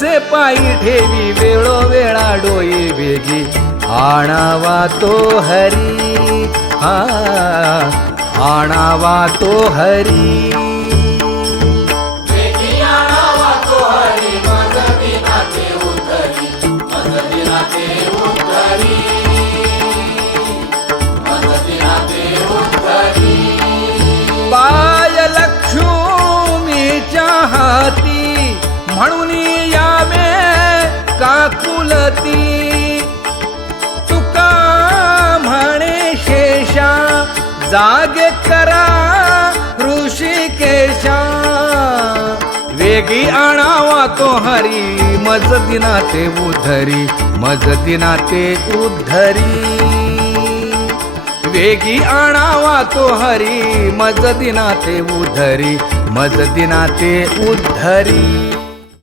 चे पायी ठेवी वेळोवेळा डोई वेगी. आणावा तो हरी. हा आणावा तो हरी. पाय काकुलती तुका म्हणे शेषा जागे करा ऋषिकेशा. वेगी आणावा तो हरी मज दिना ते उधरी मज दिना ते उद्धरी वेगी आणावा तो हरी मज दिना ते उधरी मज दिना ते उद्धरी